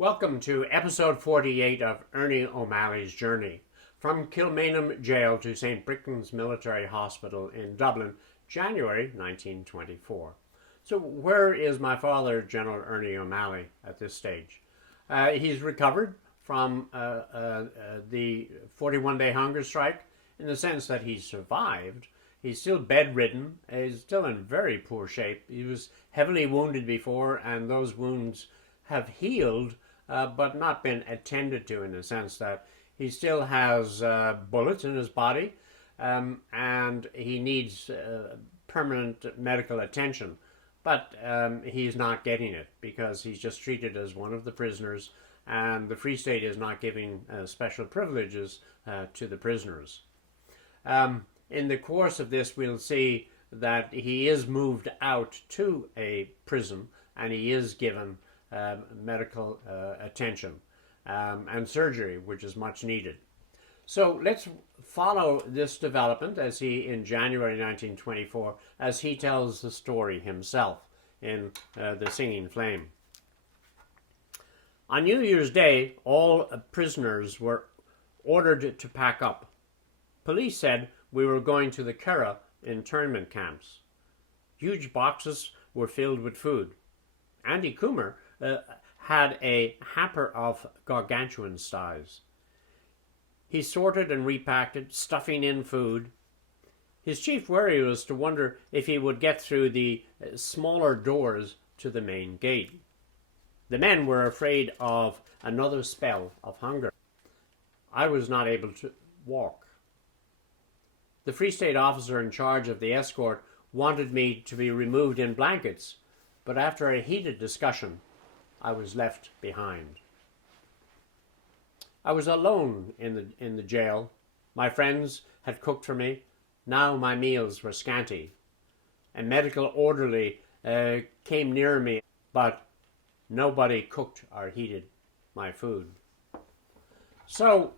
Welcome to episode 48 of Ernie O'Malley's Journey from Kilmainham Jail to St. Bricin's Military Hospital in Dublin, January 1924. So where is my father, General Ernie O'Malley, at this stage? He's recovered from the 41-day hunger strike in the sense that he survived. He's still bedridden. He's still in very poor shape. He was heavily wounded before, and those wounds have healed, but not been attended to, in the sense that he still has bullets in his body, and he needs permanent medical attention. But he's not getting it because he's just treated as one of the prisoners, and the Free State is not giving special privileges to the prisoners. In the course of this, we'll see that he is moved out to a prison, and he is given medical attention and surgery, which is much needed. So let's follow this development as in January 1924, as he tells the story himself in The Singing Flame. On New Year's Day, all prisoners were ordered to pack up. Police said we were going to the Curragh internment camps. Huge boxes were filled with food. Andy Coomer had a hamper of gargantuan size. He sorted and repacked it, stuffing in food. His chief worry was to wonder if he would get through the smaller doors to the main gate. The men were afraid of another spell of hunger. I was not able to walk. The Free State officer in charge of the escort wanted me to be removed in blankets, but after a heated discussion, I was left behind. I was alone in the jail. My friends had cooked for me. Now my meals were scanty. A medical orderly came near me, but nobody cooked or heated my food. So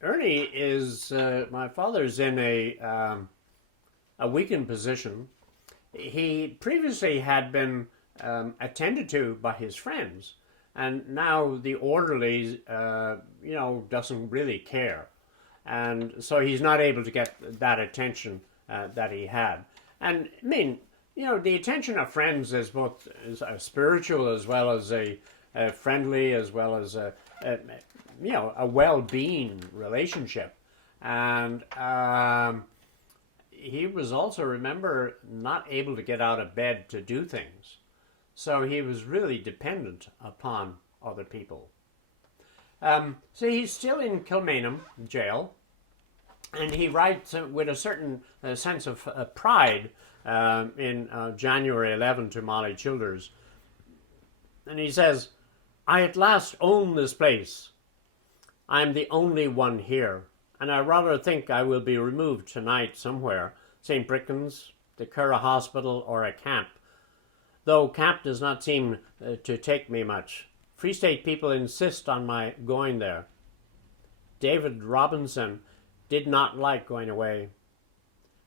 Ernie is, my father's in a weakened position. He previously had been attended to by his friends, and now the orderly, doesn't really care. And so he's not able to get that attention that he had. And I mean, the attention of friends is both a spiritual as well as a friendly, as well as a well-being relationship. And he was also, remember, not able to get out of bed to do things. So he was really dependent upon other people. So he's still in Kilmainham jail, and he writes with a certain sense of pride in January 11 to Molly Childers. And he says, "I at last own this place. I am the only one here, and I rather think I will be removed tonight somewhere, St. Bricin's, the Curragh Hospital, or a camp. Though camp does not seem to take me much. Free State people insist on my going there. David Robinson did not like going away.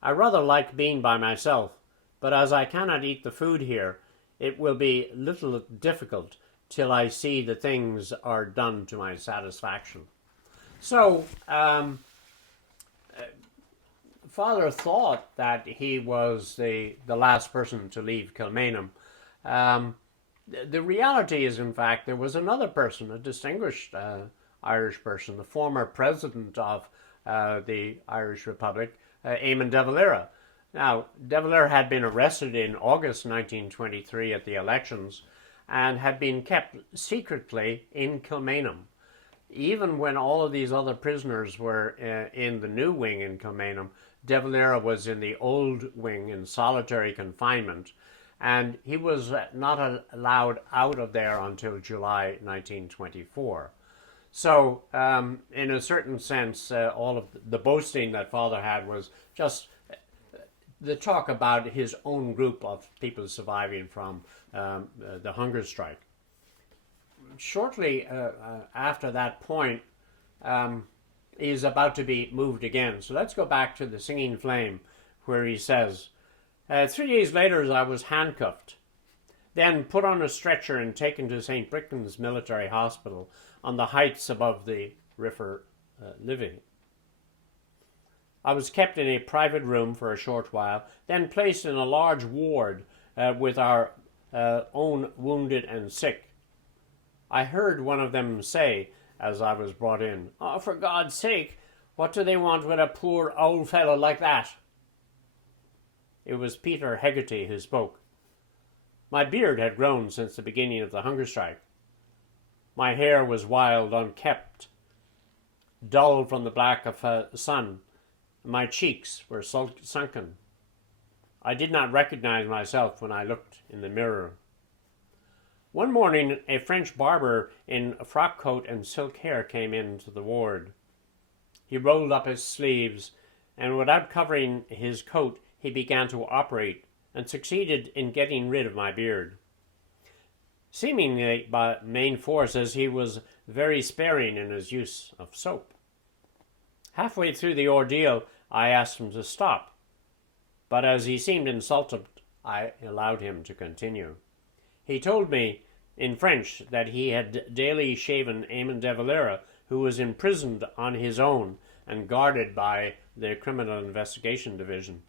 I rather like being by myself, but as I cannot eat the food here, it will be little difficult till I see the things are done to my satisfaction." So, Father thought that he was the last person to leave Kilmainham. The reality is, in fact, there was another person, a distinguished Irish person, the former president of the Irish Republic, Eamon de Valera. Now, de Valera had been arrested in August 1923 at the elections and had been kept secretly in Kilmainham. Even when all of these other prisoners were in the new wing in Kilmainham, de Valera was in the old wing in solitary confinement, and he was not allowed out of there until July 1924. So, in a certain sense, all of the boasting that Father had was just the talk about his own group of people surviving from the hunger strike. Shortly after that point, he is about to be moved again. So let's go back to The Singing Flame, where he says, 3 days later I was handcuffed. then put on a stretcher and taken to St. Briccin's Military Hospital on the heights above the River Liffey. I was kept in a private room for a short while, then placed in a large ward with our own wounded and sick. I heard one of them say, as I was brought in, "Oh, for God's sake, what do they want with a poor old fellow like that?" It was Peter Hegarty who spoke. My beard had grown since the beginning of the hunger strike. My hair was wild, unkempt, dull from the black of the sun. My cheeks were sunken. I did not recognize myself when I looked in the mirror. One morning, a French barber in a frock coat and silk hair came into the ward. He rolled up his sleeves, and without covering his coat, he began to operate and succeeded in getting rid of my beard. Seemingly by main force, as he was very sparing in his use of soap. Halfway through the ordeal, I asked him to stop, but as he seemed insulted, I allowed him to continue. He told me in French that he had daily shaven Eamon de Valera, who was imprisoned on his own and guarded by the Criminal Investigation Division.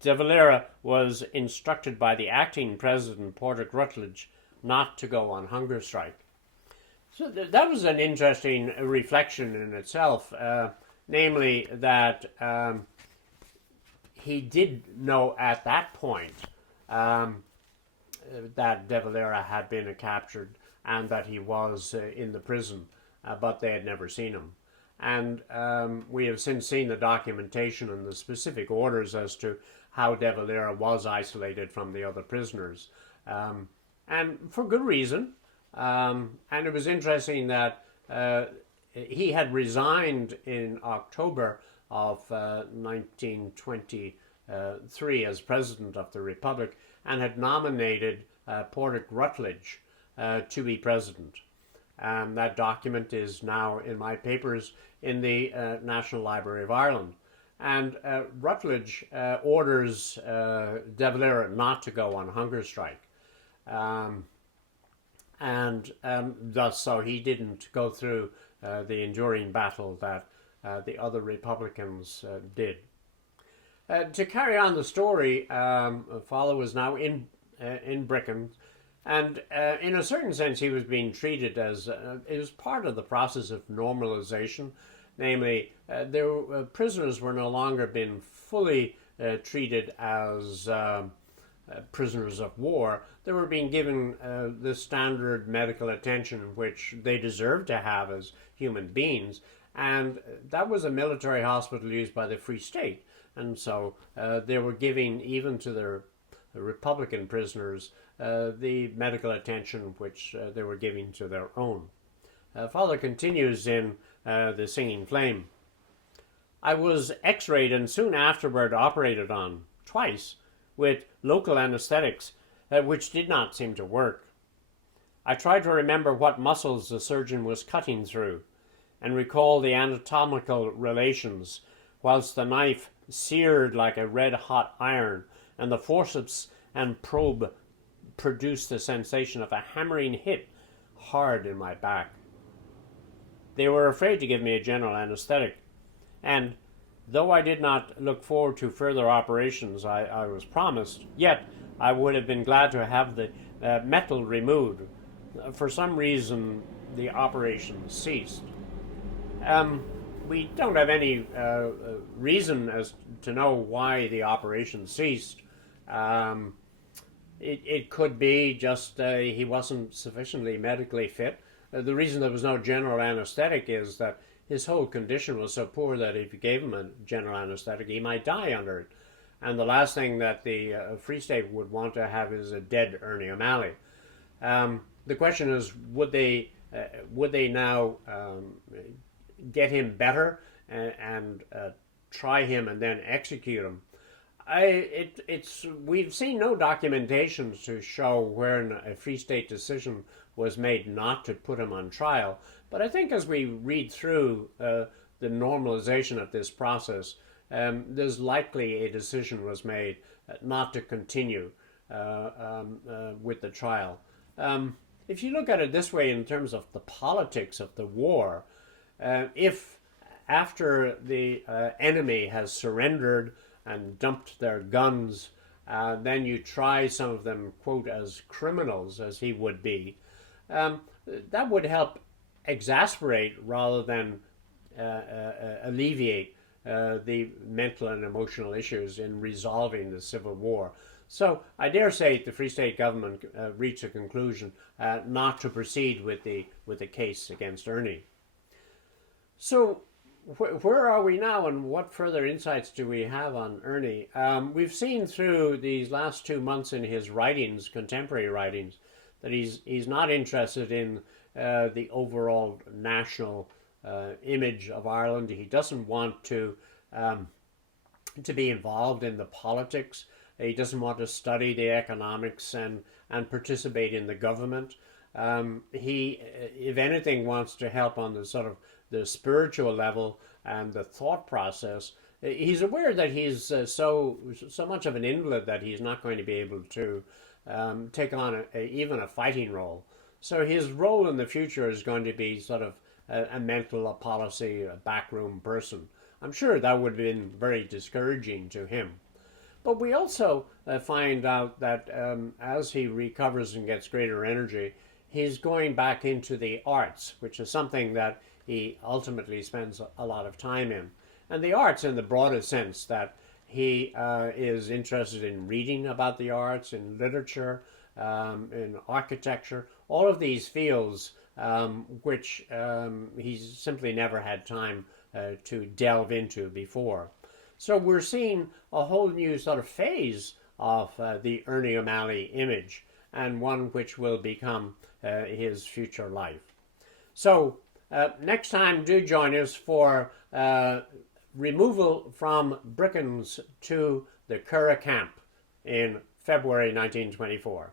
De Valera was instructed by the acting president, Porter Rutledge, not to go on hunger strike. So that was an interesting reflection in itself, namely that he did know at that point that De Valera had been captured and that he was in the prison, but they had never seen him. And we have since seen the documentation and the specific orders as to how De Valera was isolated from the other prisoners, and for good reason. And it was interesting that he had resigned in October of 1923 as President of the Republic and had nominated Porter Rutledge to be President. And that document is now in my papers in the National Library of Ireland. And Rutledge orders De Valera not to go on hunger strike. Thus, so he didn't go through the enduring battle that the other Republicans did. To carry on the story, Fowler was now in Bricin, and in a certain sense he was being treated as, it was part of the process of normalization, namely prisoners were no longer being fully treated as prisoners of war. They were being given the standard medical attention which they deserved to have as human beings, and that was a military hospital used by the Free State, and so they were giving even to their Republican prisoners the medical attention which they were giving to their own. Fowler continues in The Singing Flame. I was x-rayed and soon afterward operated on, twice, with local anesthetics, which did not seem to work. I tried to remember what muscles the surgeon was cutting through, and recall the anatomical relations, whilst the knife seared like a red-hot iron, and the forceps and probe produced the sensation of a hammering hit hard in my back. They were afraid to give me a general anesthetic, and though I did not look forward to further operations I was promised, yet I would have been glad to have the metal removed. For some reason, the operation ceased. We don't have any reason as to know why the operation ceased. It could be just he wasn't sufficiently medically fit. The reason there was no general anesthetic is that his whole condition was so poor that if you gave him a general anesthetic, he might die under it. And the last thing that the Free State would want to have is a dead Ernie O'Malley. The question is, would they now get him better and try him and then execute him? We've seen no documentation to show where a Free State decision was made not to put him on trial. But I think as we read through the normalization of this process, there's likely a decision was made not to continue with the trial. If you look at it this way in terms of the politics of the war, if after the enemy has surrendered and dumped their guns, then you try some of them, quote, as criminals, as he would be, that would help exasperate rather than alleviate the mental and emotional issues in resolving the Civil War. So I dare say the Free State government reached a conclusion not to proceed with the case against Ernie. So where are we now, and what further insights do we have on Ernie? We've seen through these last 2 months in his writings, contemporary writings, that he's not interested in the overall national image of Ireland. He doesn't want to be involved in the politics. He doesn't want to study the economics and participate in the government. He, if anything, wants to help on the sort of the spiritual level and the thought process. He's aware that he's so much of an invalid that he's not going to be able to take on even a fighting role. So his role in the future is going to be sort of a mental, a policy, a backroom person. I'm sure that would have been very discouraging to him. But we also find out that as he recovers and gets greater energy, he's going back into the arts, which is something that he ultimately spends a lot of time in. And the arts in the broadest sense, that he is interested in reading about the arts, in literature, in architecture, all of these fields which he's simply never had time to delve into before. So we're seeing a whole new sort of phase of the Ernie O'Malley image, and one which will become his future life. So next time, do join us for removal from Bricin's to the Curragh camp in February 1924.